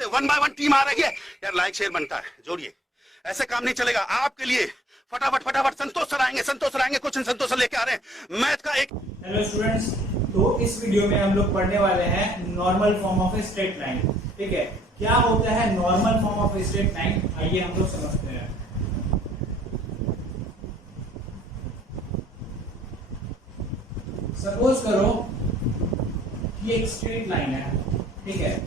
सकते, one by one team आ रही है यार, लाइक शेयर बनता है, जोड़िए, ऐसे काम नहीं चलेगा। आपके लिए फटाफट फटाफट संतोष सर आएंगे, क्वेश्चन संतोष सर लेके आ रहे हैं मैथ का एक। हेलो स्टूडेंट्स, तो इस वीडियो में हम लोग पढ़ने वाले हैं normal form of a straight line. ठीक है, क्या होता है normal form of a straight line, आइए हम लोग समझते हैं। सपोज करो कि एक स्ट्रेट लाइन है, ठीक है,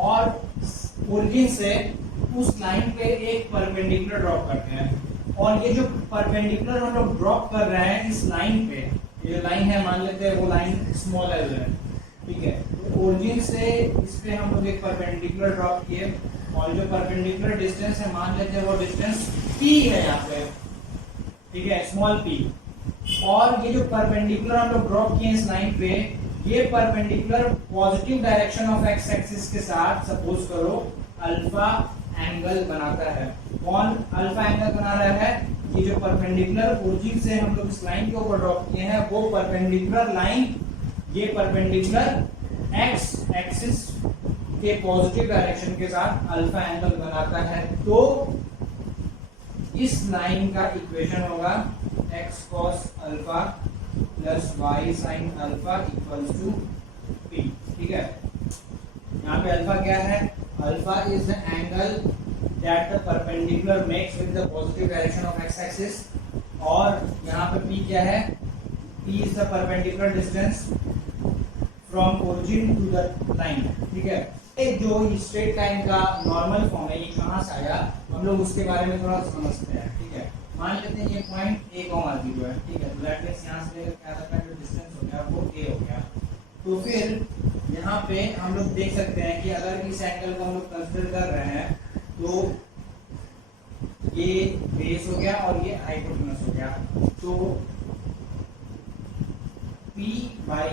और ओरिजिन से उस लाइन पे एक परपेंडिकुलर ड्रॉप करते हैं, और ये जो परपेंडिकुलर हम लोग ड्रॉप कर रहे हैं इस लाइन पे, ये लाइन है, मान लेते हैं वो लाइन स्मॉल एल है, ठीक है, तो ओरिजिन से इस पे हम लोग एक परपेंडिकुलर ड्रॉप किए, और जो परपेंडिकुलर डिस्टेंस है मान लेते हैं वो डिस्टेंस p है यहाँ पे, ठीक है, स्मॉल p, और ये जो परपेंडिकुलर हम लोग ड्रॉप किए इस लाइन पे, ये perpendicular positive direction of x axis के साथ सपोज करो अल्फा एंगल बनाता है। कौन अल्फा एंगल बना रहा है? ये जो परपेंडिकुलर ओरिजिन से हम लोग इस लाइन के ऊपर ड्रॉप किए हैं वो परपेंडिकुलर लाइन, ये परपेंडिकुलर एक्स एक्सिस के पॉजिटिव डायरेक्शन के साथ अल्फा एंगल बनाता है। तो इस लाइन का इक्वेशन होगा x cos alpha plus y sin alpha equals to p। ठीक है, यहाँ पे अल्फा क्या है? Alpha is the angle that the perpendicular makes with the positive direction of x axis, और यहाँ पे p क्या है? p is the perpendicular distance from origin to the line. ठीक है, एक जो स्ट्रेट लाइन का नॉर्मल फॉर्म है ये कहाँ से आया, हम लोग उसके बारे में थोड़ा समझते हैं। ठीक है, मान लेते हैं ये पॉइंट a, 0 है, ठीक है, तो दैट मींस यहाँ से लेकर क्या तक जो डिस्टेंस हो गया वो a हो गया। तो फिर यहाँ पे हम लोग देख सकते हैं कि अगर इस एंगल को हम लोग कंसीडर कर रहे हैं तो ये बेस हो गया और ये हाइपोटेनस हो गया, तो p by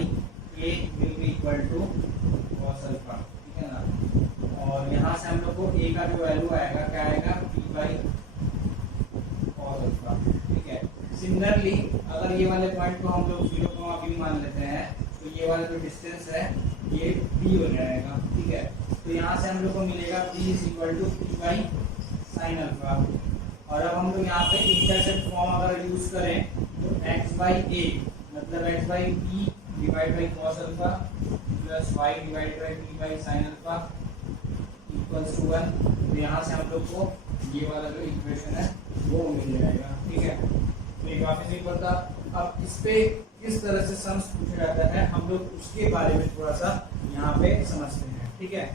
a will be equal to cos alpha, ठीक है ना, और यहाँ से हम लोग को a का जो वैल्यू आएगा क्या आएगा? p by cos alpha. ठीक है, सिमिलरली अगर ये वाले पॉइंट को हम लोग 0, b मान लेते हैं तो ये वाला जो डिस्टेंस है ये b हो जाएगा। ठीक है, तो यहाँ से हम लोग को मिलेगा p is equal to p by sine alpha, और अब हम लोग यहाँ पे इंटरसेप्ट फॉर्म अगर यूज करें तो x बाई a मतलब x by p divide by cos alpha plus y divide by p by sine alpha equals to 1। तो यहाँ से हम लोग को ये वाला जो इक्वेशन है वो मिल जाएगा। ठीक है, तो ये काफी सिंपल था। अब इस पे किस तरह से सम्स पूछा जाता है हम लोग उसके बारे में थोड़ा सा यहाँ पे समझते हैं। ठीक है,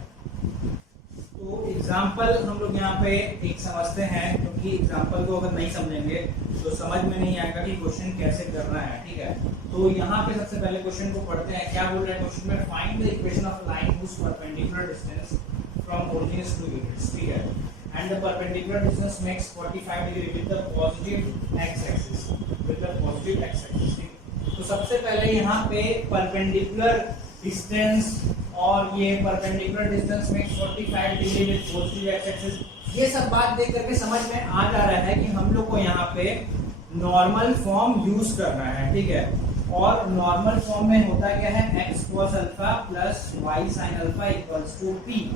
तो एग्जाम्पल हम लोग यहाँ पे एक समझते हैं, क्योंकि एग्जाम्पल को अगर नहीं समझेंगे तो समझ में नहीं आएगा कि क्वेश्चन कैसे करना है। ठीक है, तो यहाँ पे सबसे पहले क्वेश्चन को पढ़ते हैं। क्या बोल रहे हैं क्वेश्चन में? Find the equation of line whose perpendicular distance from origin two units. ठीक है, and the perpendicular distance makes 45 degree with the positive x axis, with the positive x axis। तो सबसे पहले यहाँ पे perpendicular distance और ये perpendicular distance makes 45 degree with positive x axis, ये सब बात देख करके समझ में आ जा रहा है कि हम लोग को यहाँ पे नॉर्मल फॉर्म यूज करना है। ठीक है, और नॉर्मल फॉर्म में होता क्या है? x cos alpha plus y sin alpha equals to p।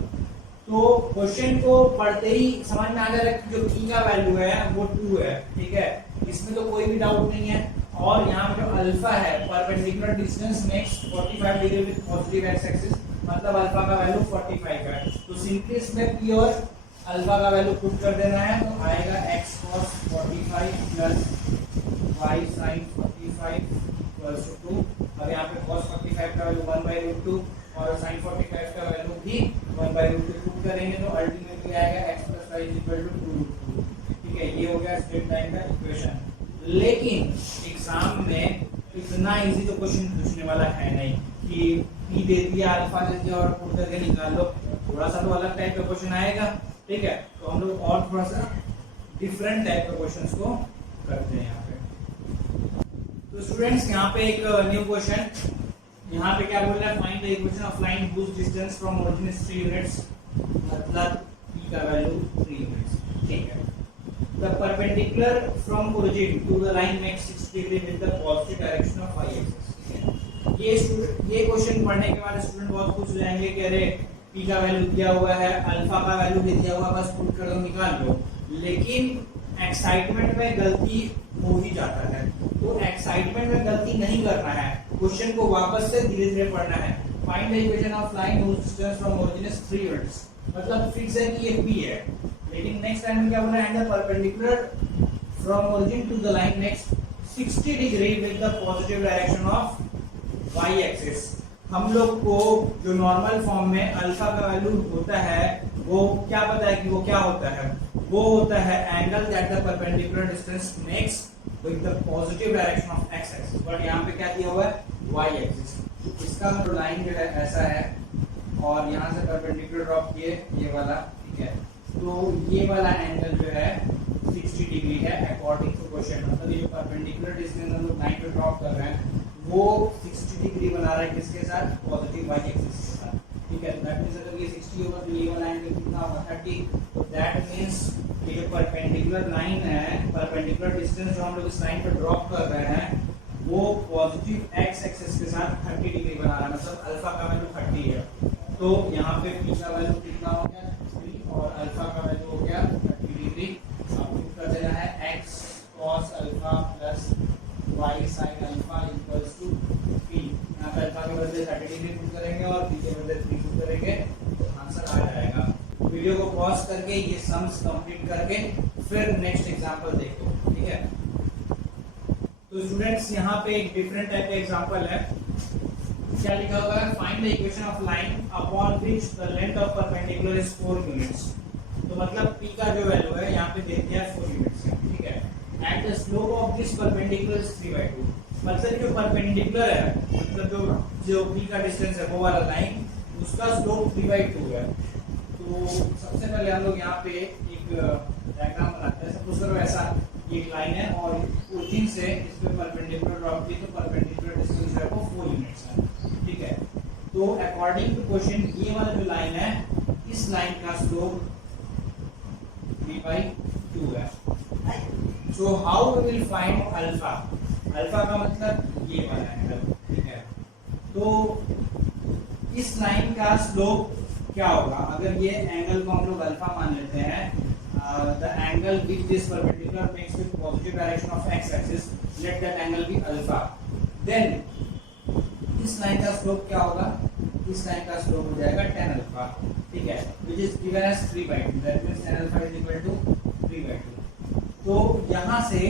तो क्वेश्चन को पढ़ते ही समझ में आ जा रहा है कि जो p का वैल्यू है वो 2 है। ठीक है, इसमें तो कोई भी डाउट नहीं है, और यहाँ पे जो अल्फा है perpendicular distance makes 45 degree with positive x axis, मतलब अल्फा का वैल्यू 45 है। तो सिंपली इसमें p और अल्फा का वैल्यू पुट कर देना है, तो आएगा x cos 45 plus y sin 45 equals to 2। अब यहाँ पे cos 45 का वैल्यू 1/√2 और sin 45 का वैल्यू भी 1/√2 पुट करेंगे तो अल्टीमेटली आएगा x + y = 2√2। ठीक है, ये हो गया स्ट्रेट लाइन का इक्वेशन। लेकिन एग्जाम में इतना इजी तो क्वेश्चन पूछने वाला है नहीं कि p दे दिया, अल्फा दे दिया और पुट करके निकाल लो। थोड़ा सा तो अलग टाइप का क्वेश्चन आएगा। ठीक है, तो हम लोग और थोड़ा सा डिफरेंट टाइप के क्वेश्चंस को करते हैं यहाँ पे। तो स्टूडेंट्स यहाँ पे एक न्यू क्वेश्चन, यहाँ पे क्या बोल रहा है? Find the equation of line whose distance from origin is 3 units, मतलब p का वैल्यू 3 यूनिट्स। ठीक है, the perpendicular from origin to the line makes 60 degree with the positive direction of y axis. ठीक है, ये क्वेश्चन पढ़ने के बाद स्टूडेंट बहुत खुश हो जाएंगे कि अरे पी का वैल्यू दिया हुआ है, अल्फा का वैल्यू भी दिया हुआ है, बस पुट कर दो, निकाल लो। लेकिन एक्साइटमेंट में गलती हो ही जाता है, तो एक्साइटमेंट में गलती नहीं करना है, क्वेश्चन को वापस से धीरे धीरे पढ़ना है। Find the equation of line whose distance from origin is 3 units, मतलब फिक्स है कि ये p है, लेकिन नेक्स्ट टाइम में क्या बोल रहा है, angle perpendicular from origin to the line next 60 degree with the positive direction of y axis. हम लोग को जो नॉर्मल फॉर्म में अल्फा का वैल्यू होता है वो क्या पता है कि वो क्या होता है, वो होता है angle that the perpendicular distance makes with the positive direction of x axis, but यहाँ पे क्या दिया हुआ है, y एक्सिस। इसका मतलब लाइन जो है ऐसा है और यहाँ से परपेंडिकुलर ड्रॉप किए ये वाला, ठीक है, तो ये वाला एंगल जो है 60 डिग्री है अकॉर्डिंग टू क्वेश्चन, मतलब ये जो परपेंडिकुलर डिस्टेंस हम लोग लाइन पे ड्रॉप कर रहे हैं वो 60 डिग्री बना रहा है, किसके साथ, पॉजिटिव y एक्सिस के साथ, ठीक है। दैट मींस अगर ये 60 होगा तो ये वाला एंगल कितना होगा, 30, तो दैट मींस ये जो परपेंडिकुलर लाइन है, परपेंडिकुलर डिस्टेंस जो हम लोग इस लाइन पे ड्रॉप कर रहे हैं वो पॉजिटिव x एक्सिस के साथ 30 डिग्री बना रहा है, मतलब अल्फा का वैल्यू 30 है, तो यहाँ पे p का वैल्यू कितना हो गया 3 और अल्फा का वैल्यू हो गया 30 डिग्री। अब पुट कर देना है x cos alpha plus y sin alpha equals to p, यहाँ पे अल्फा के बदले 30 डिग्री पुट करेंगे और p के बदले 3 पुट करेंगे तो आंसर आ जाएगा। वीडियो को पॉज करके ये सम्स कंप्लीट करके फिर नेक्स्ट एग्जांपल देखो, ठीक है। तो स्टूडेंट्स यहाँ पे एक डिफरेंट टाइप का एग्जांपल है, क्या लिखा हुआ है, find the equation of line upon which the length of perpendicular is 4 units. तो मतलब p का जो वैल्यू है यहाँ पे दे दिया है 4 यूनिट्स है, ठीक है। At the slope of this perpendicular is 3/2, मतलब जो परपेंडिकुलर है, मतलब जो p का डिस्टेंस है वो वाला लाइन उसका स्लोप 3/2 है। तो सबसे पहले हम लोग यहाँ पे एक डायग्राम बनाते हैं, सपोज करो ऐसा एक लाइन है और ओरिजिन से इस पे परपेंडिकुलर ड्रॉप की, तो परपेंडिकुलर डिस्टेंस है वो 4 यूनिट्स है, ठीक है। तो अकॉर्डिंग टू क्वेश्चन ये वाला जो लाइन है इस लाइन का स्लोप 3/2 है। So how we will find alpha, alpha का मतलब ये वाला एंगल, ठीक है। तो इस लाइन का स्लोप क्या होगा, अगर ये एंगल को हम लोग अल्फा मान लेते हैं, the angle which this perpendicular makes with positive direction of x axis, let that angle be alpha, then इस लाइन का स्लोप क्या होगा, इस लाइन का स्लोप हो जाएगा tan अल्फा, ठीक है, which is given as 3/2, that means tan alpha is equal to 3/2। तो यहाँ से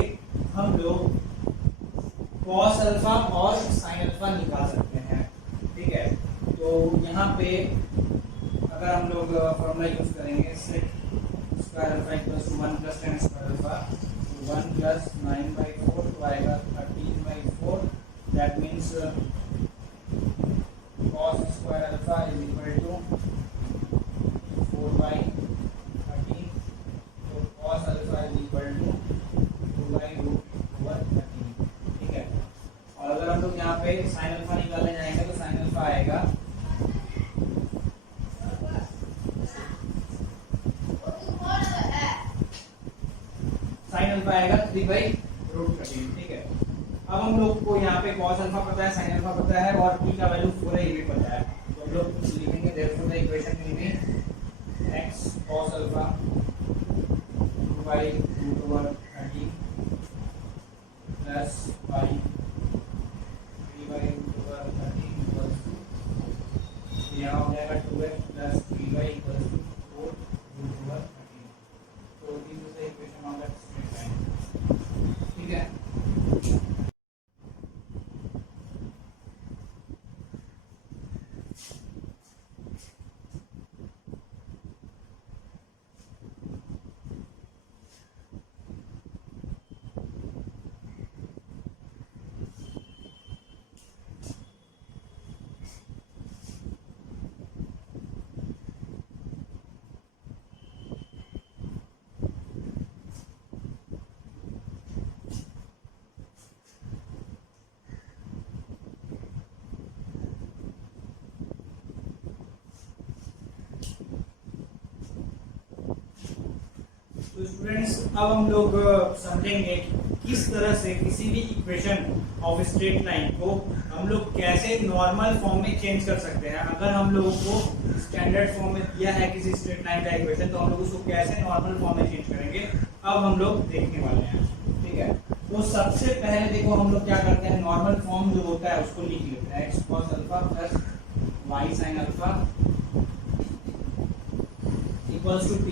हम लोग cos अल्फा और sin अल्फा निकाल सकते हैं, ठीक है। तो यहाँ पे अगर हम लोग फॉर्मूला यूज करेंगे sec square alpha equals to 1 plus tan square alpha, 1 plus 9/4 तो आएगा 13/4, that means cos square alpha is equal to 4/13, तो cos alpha is equal to 2/√13, ठीक है। और अगर हम लोग यहाँ पे sin अल्फा निकालने जाएंगे तो sin अल्फा आएगा sin अल्फा आएगा 3/√13, ठीक है। अब हम लोग को यहाँ पे cos अल्फा पता है, sin अल्फा पता है और p का वैल्यू 4 है ये भी पता है, तो हम लोग लिखेंगे therefore the equation will be x cos alpha 2/√13 plus y 3/√13 equals to, यहाँ हो जाएगा 2x plus 3y equals to 4√13। तो this is the equation of that straight line, ठीक है। तो स्टूडेंट्स अब हम लोग समझेंगे किस तरह से किसी भी इक्वेशन ऑफ स्ट्रेट लाइन को हम लोग कैसे नॉर्मल फॉर्म में चेंज कर सकते हैं। अगर हम लोगों को स्टैंडर्ड फॉर्म में दिया है किसी स्ट्रेट लाइन का इक्वेशन, तो हम लोग उसको कैसे नॉर्मल फॉर्म में चेंज करेंगे, अब हम लोग देखने वाले हैं। ठीक है, तो सबसे पहले देखो हम लोग क्या करते हैं, नॉर्मल फॉर्म जो होता है उसको लिख लेते हैं, x cos alpha plus y sin alpha equals to p।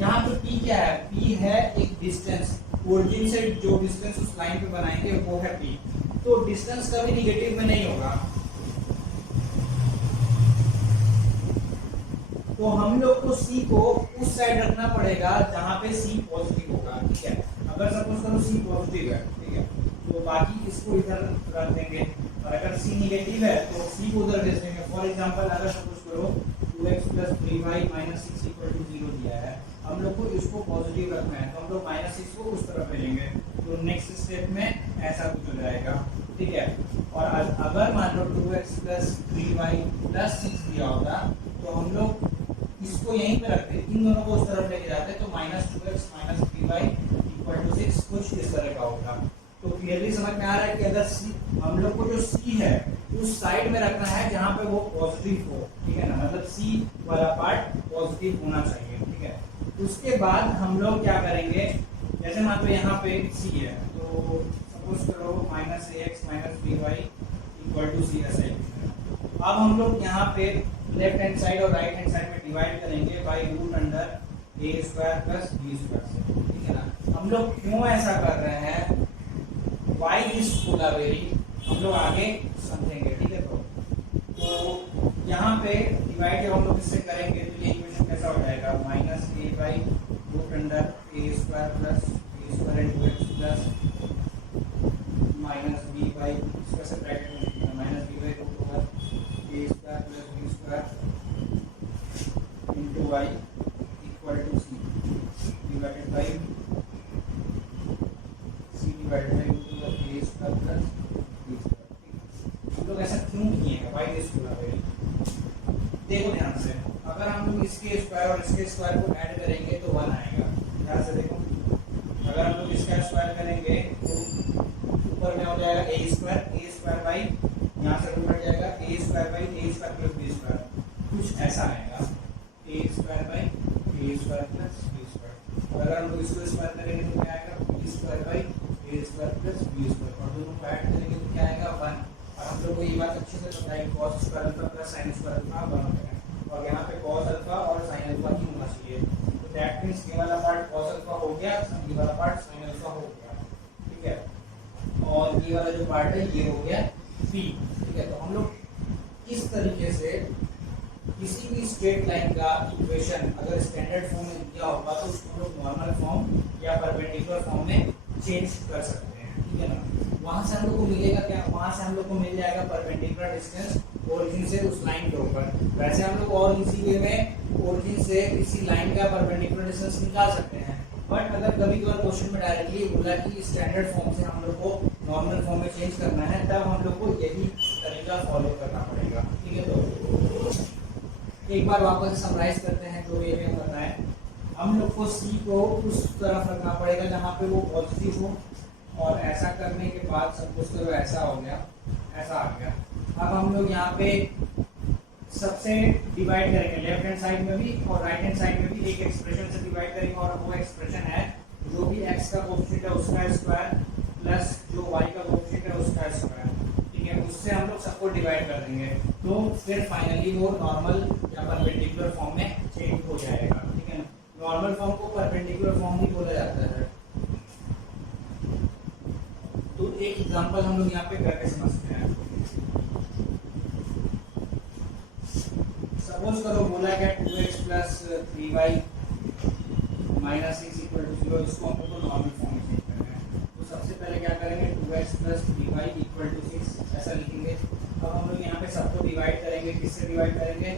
यहाँ पे p क्या है, p है एक डिस्टेंस, ओरिजिन से जो डिस्टेंस उस लाइन पे बनाएंगे वो है p। तो डिस्टेंस कभी निगेटिव में नहीं होगा, तो हम लोग को c को उस साइड रखना पड़ेगा जहां पे c पॉजिटिव होगा। ठीक है, अगर सपोज करो c पॉजिटिव है, ठीक है, तो बाकी इसको इधर रख देंगे, और अगर c निगेटिव है तो c को उधर भेज देंगे। फॉर एग्जांपल अगर सपोज करो 2x + 3y - 6 = 0 दिया है, हम लोग को इसको पॉजिटिव रखना है, तो हम लोग -6 को उस तरफ भेजेंगे, तो नेक्स्ट स्टेप में ऐसा कुछ हो जाएगा। ठीक है, और अगर मान लो 2x + 3y + 6 दिया होता, तो हम लोग इसको यहीं पे रखते, इन दोनों को उस तरफ लेके जाते, तो -2x - 3y = 6 कुछ इस तरह का होगा। तो क्लियरली समझ में आ रहा है कि अगर c, हम लोग को जो c है उस साइड में रखना है जहां पे वो पॉजिटिव हो। ठीक है ना, मतलब c वाला पार्ट पॉजिटिव होना चाहिए। ठीक है, उसके बाद हम लोग क्या करेंगे, जैसे मान लो यहाँ पे c है, तो सपोज करो -ax - by = c ऐसा ही। अब हम लोग यहाँ पे लेफ्ट हैंड साइड और राइट हैंड साइड में डिवाइड करेंगे बाय √a² + b² से। ठीक है ना, हम लोग क्यों ऐसा कर रहे हैं, वाई दिस कोलावेरी हम लोग आगे समझेंगे। ठीक है, तो यहाँ पे डिवाइड जब हम लोग इससे करेंगे तो ये इक्वेशन कैसा हो जाएगा, -a/√a² + b/, इसका सब ब्रैकेट में लिखना है, -b/√a² + b² y = c divided by c divided by √a² + b²। हम लोग ऐसा क्यों किए हैं, वाई दिस कोलावेरी। देखो ध्यान से, अगर हम लोग इसके स्क्वायर और इसके स्क्वायर को ऐड करेंगे तो 1 आएगा। ध्यान से देखो, अगर हम लोग इसका स्क्वायर करेंगे तो ऊपर में हो जाएगा a² बाई, यहाँ से रूट हट जाएगा a² बाई a² + b², कुछ ऐसा आएगा a² बाई a² + b²। अगर हम लोग इसको स्क्वायर करेंगे तो क्या आएगा, b² बाई a² + b², और दोनों को ऐड करेंगे तो क्या आएगा, 1। और हम लोग को ये बात अच्छे से पता है cos² अल्फा + sin² अल्फा 1 होता है, और यहाँ पे cos अल्फा और sin अल्फा ही होना चाहिए। तो दैट मींस ये वाला पार्ट cos अल्फा हो गया, ये वाला पार्ट sin अल्फा हो गया। ठीक है, और ये वाला जो पार्ट है ये हो गया p। ठीक है, तो हम लोग इस तरीके से किसी भी स्ट्रेट लाइन का इक्वेशन अगर स्टैंडर्ड फॉर्म में दिया होगा तो उसको हम लोग नॉर्मल फॉर्म या परपेंडिकुलर फॉर्म में चेंज कर सकते हैं। ठीक है ना, वहां से हम लोग को मिलेगा क्या, वहां से हम लोग को मिल जाएगा परपेंडिकुलर डिस्टेंस ओरिजिन से उस लाइन के ऊपर। वैसे हम लोग और इसी वे में ओरिजिन से किसी लाइन का परपेंडिकुलर डिस्टेंस निकाल सकते हैं, बट अगर कभी कभार क्वेश्चन में डायरेक्टली बोला कि स्टैंडर्ड फॉर्म से हम लोग को नॉर्मल फॉर्म में चेंज करना है, तब हम लोग को यही तरीका फॉलो करना पड़ेगा। ठीक है, तो एक बार वापस समराइज करते हैं जो ये हमें करना है। हम लोग को c को उस तरफ रखना पड़ेगा जहाँ पे वो पॉजिटिव हो, और ऐसा करने के बाद सपोज करो ऐसा हो गया, ऐसा आ गया। अब हम लोग यहाँ पे सबसे डिवाइड करेंगे, लेफ्ट हैंड साइड में भी और राइट हैंड साइड में भी एक एक्सप्रेशन से डिवाइड करेंगे, और वो एक्सप्रेशन है जो भी x का कोएफिशिएंट है उसका स्क्वायर प्लस जो y का कोएफिशिएंट है उसका स्क्वायर। ठीक है, उससे हम लोग सबको डिवाइड कर देंगे, तो फिर फाइनली वो नॉर्मल या परपेंडिकुलर फॉर्म में चेंज हो जाएगा। ठीक है ना, नॉर्मल फॉर्म को परपेंडिकुलर फॉर्म भी बोला जाता है। तो एक एग्जांपल हम लोग यहाँ पे करके समझते हैं। सपोज करो बोला क्या 2x + 3y - 6 = 0, इसको हम लोग को नॉर्मल फॉर्म में चेंज करना है। तो सबसे पहले क्या करेंगे, 2x + 3y = 6 ऐसा लिखेंगे। अब हम लोग यहाँ पे सबको डिवाइड करेंगे, किससे डिवाइड करेंगे,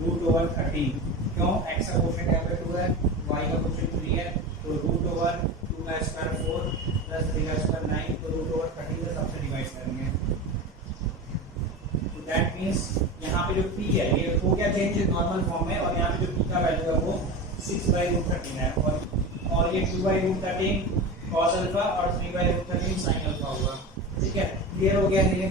√13। क्यों, x का कोएफिशिएंट यहाँ पे 2 है, y का कोएफिशिएंट 3 है, तो √2 का स्क्वायर 4 + 3 का स्क्वायर 9, तो √13 से सबसे डिवाइड करेंगे। तो दैट मींस यहाँ पे जो p है ये हो गया चेंज नॉर्मल फॉर्म में, और यहाँ पे जो p का वैल्यू है वो 6/√13 है, और ये 2/√13 cos अल्फा और 3 बाई रूट 13 sin अल्फा होगा। ठीक है, क्लियर हो गया ये।